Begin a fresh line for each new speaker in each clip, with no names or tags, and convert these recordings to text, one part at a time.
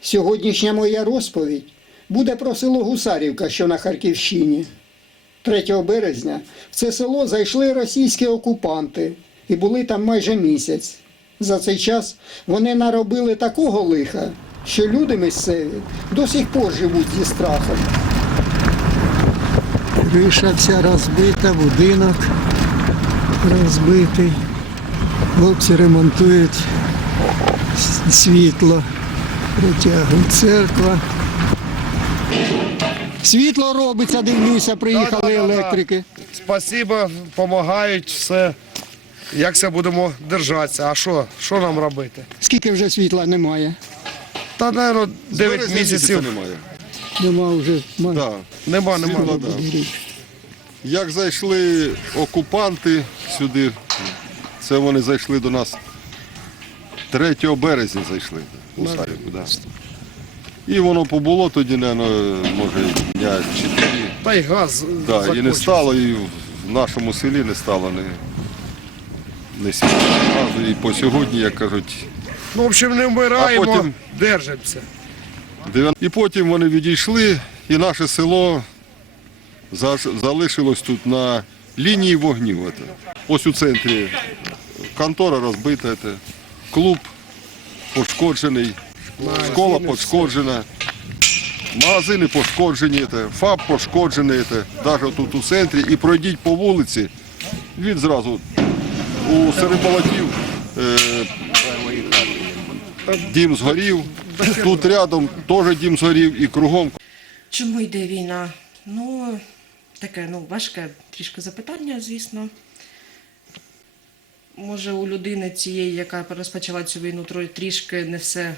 Сьогоднішня моя розповідь буде про село Гусарівка, що на Харківщині. 3 березня в це село зайшли російські окупанти і були там майже місяць. За цей час вони наробили такого лиха, що люди місцеві до сих пор живуть зі страхом.
Криша вся розбита, будинок розбитий. Хлопці ремонтують світло, протягують церква. Світло робиться, дивлюся, приїхали
Да-да-да-да.
електрики.
Спасибо, допомагають, все. Як це будемо держатися? А що? Що нам робити?
Скільки вже світла немає?
Та, мабуть, 9
Березня
місяців.
немає.
Нема вже майже.
Да.
Нема, нема.
Світла, да. Як зайшли окупанти сюди, це вони зайшли до нас 3 березня зайшли в Гусарівку, да. І воно побуло тоді, наверно, може, дня чи три.
Та й газ.
Да, і не стало, і в нашому селі не стало ні світла, газу. І по сьогодні, як кажуть,
Ну, в общем, не вмираємо,
А потім-
держимося.
Дев'ян- І потім вони відійшли, і наше село заш- залишилось тут на лінії вогню. Ете. Ось у центрі контора розбита, ете, клуб пошкоджений, школа пошкоджена, магазини пошкоджені, ФАП пошкоджений, навіть тут у центрі. І пройдіть по вулиці, він зразу у Сереболотів е, дім згорів, тут рядом теж дім згорів і кругом
Чому йде війна? Ну, таке, ну, важке трішки запитання, звісно. Може, у людини цієї, яка розпочала цю війну, трішки не все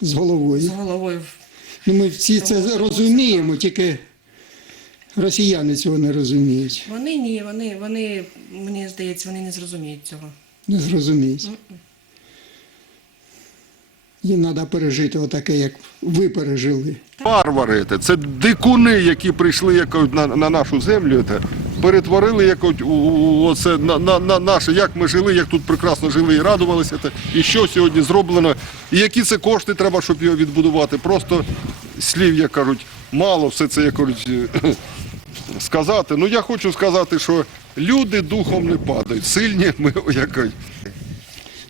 З головою.
з
головою. Ну, ми всі це розуміємо, тільки росіяни цього не розуміють.
Вони ні, вони, вони, мені здається, вони не зрозуміють цього.
Не зрозуміють. Їм треба пережити отаке, як ви пережили.
Варвари, це дикуни, які прийшли на, на нашу землю, перетворили у, у, оце, на, на, на наше, як ми жили, як тут прекрасно жили і радувалися, те, і що сьогодні зроблено, і які це кошти треба, щоб його відбудувати. Просто слів, як кажуть, мало все це як кажуть, сказати. Ну я хочу сказати, що люди духом не падають, сильні ми як кажуть,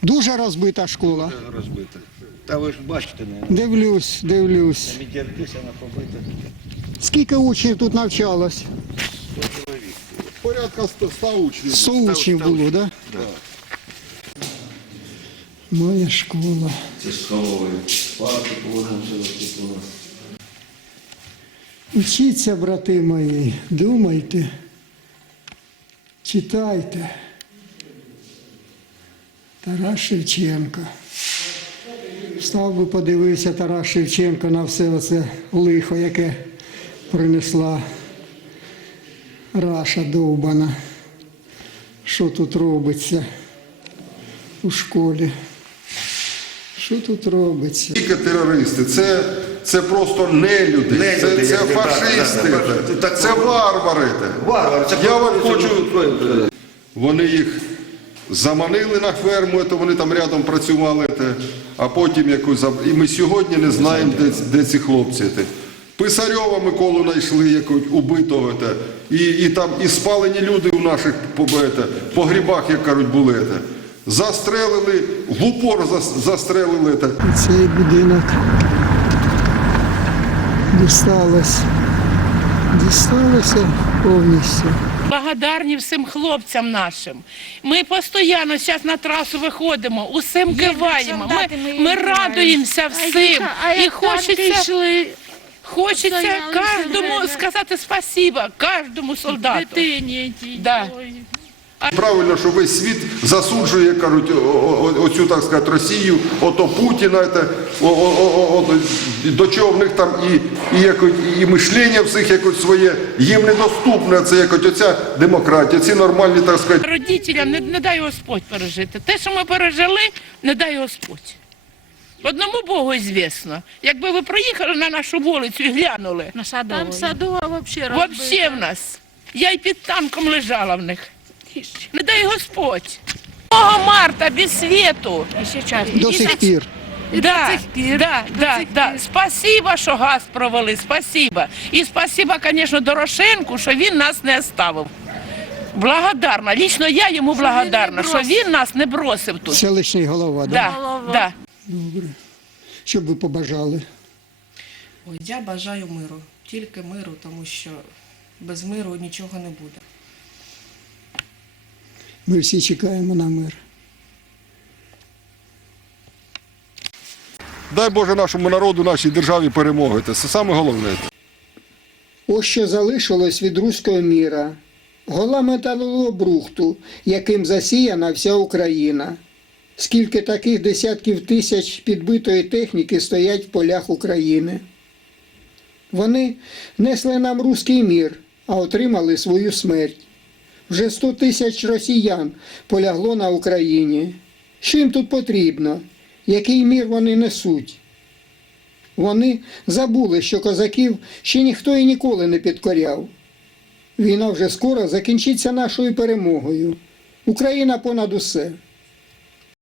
Дуже розбита школа.
розбити.
Та ви ж бачите, не
Дивлюсь, дивлюсь.
віддіркися на побита.
Скільки учнів тут навчалось?
Порядка 100 учнів.
100 учнів було, так? Да? Моя школа.
Це столовий. Парки повернувся.
Учіться, брати мої, думайте, читайте. Тарас Шевченко. Став би подивився Тарас Шевченко на все це лихо, яке принесла Раша довбана. Що тут робиться у школі? Що тут робиться?
Тільки терористи, це, це просто нелюди,
Нелюди,
це, це
як ти,
фашисти,
так, так,
це,
так,
це
так.
варвари.
Варвар, це
Я вам хочу- Вони їх заманили на ферму, то вони там рядом працювали, а потім якось І ми сьогодні не знаємо, де, де ці хлопці. Писарьова Миколу знайшли якось убитого. те. І, і там і спалені люди у наших по- те, погрібах, як кажуть, були. те. Застрелили, в упор застрелили. те.
Цей будинок дісталось, дісталося повністю.
Благодарні всім хлопцям нашим. Ми постійно зараз на трасу виходимо, усім киваємо. Ми,
ми
радуємося
А
всім.
а
І хочеться,
йшли
хочеться кожному сказати спасибо, кожному солдату.
дитині.
Да.
Правильно, що весь світ засуджує, кажуть, оцю, так сказати, Росію, ото Путіна, те, о, о, о, о, до чого в них там і, і, якось, і мишлення всіх якось своє, їм недоступне, це якось оця демократія, ці нормальні, так сказати,
Родителям не, не дай Господь пережити. Те, що ми пережили, не дай Господь. Одному Богу звісно. Якби ви проїхали на нашу вулицю і глянули,
На садовій. Там садова взагалі
Вообще в нас. Я й під танком лежала в них. Не дай Господь. Мого марта без світу.
І зараз.
До сих пір.
І
да,
до цих пір,
да,
до
да,
цих
да.
пір.
Спасибо, що газ провели, спасибо. І спасибо, звісно, Дорошенку, що він нас не оставив. Благодарна. Лічно я йому благодарна, що він нас не бросив тут.
Селищний голова, да?
Да,
Голова.
да.
Добре. Що б ви побажали?
Ой, я бажаю миру, тільки миру, тому що без миру нічого не буде.
Ми всі чекаємо на мир.
Дай Боже нашому народу, нашій державі перемоги. Це саме головне.
Ось що залишилось від руського міра. Гола металобрухту, яким засіяна вся Україна. Скільки таких десятків тисяч підбитої техніки стоять в полях України. Вони несли нам руський мір, а отримали свою смерть. Вже 100 тисяч росіян полягло на Україні. Що їм тут потрібно? Який мір вони несуть? Вони забули, що козаків ще ніхто і ніколи не підкоряв. Війна вже скоро закінчиться нашою перемогою. Україна понад усе.